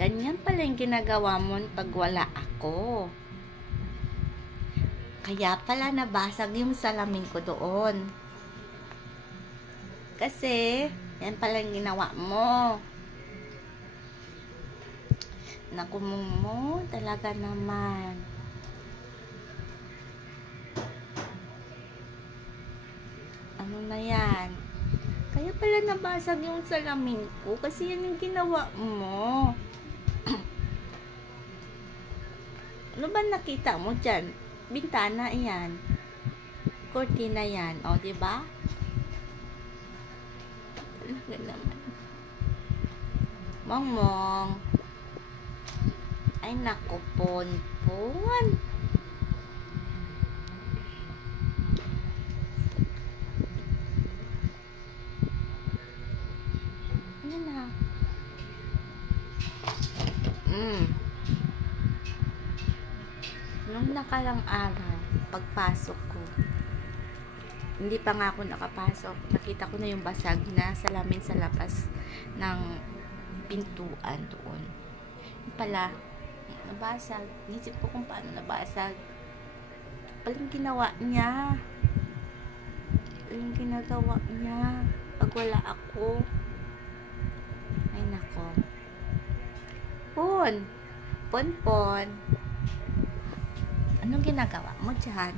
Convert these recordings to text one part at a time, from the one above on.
Ganyan pala yung ginagawa mo pag wala ako. Kaya pala nabasag yung salamin ko doon. Kasi, yan pala yung ginawa mo. Naku mo, talaga naman. Ano na yan? Kaya pala nabasag yung salamin ko kasi yan yung ginawa mo. Ano ba nakita mo dyan? Bintana yan. Cortina yan. O, diba? Talaga naman. Mongmong. Ay, naku, Ponpon. Ano na? Nung nakalang araw, pagpasok ko, hindi pa nga ako nakapasok, nakita ko na yung basag na salamin sa labas ng pintuan doon. Yung pala, nabasag. Nisip ko kung paano nabasag. Paling ginawa niya. Paling ginagawa niya pag wala ako. Ay nako. Ponpon. Anong ginagawa mo dyan?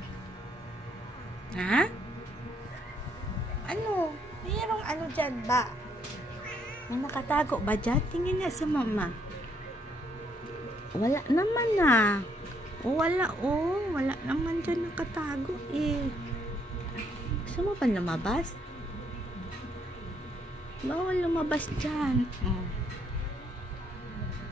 Ha? Ano? Mayroong ano dyan ba? May nakatago ba dyan? Tingin niya sa mama. Wala naman na. Wala naman dyan nakatago eh. Gusto mo pa lumabas? Bawal lumabas dyan.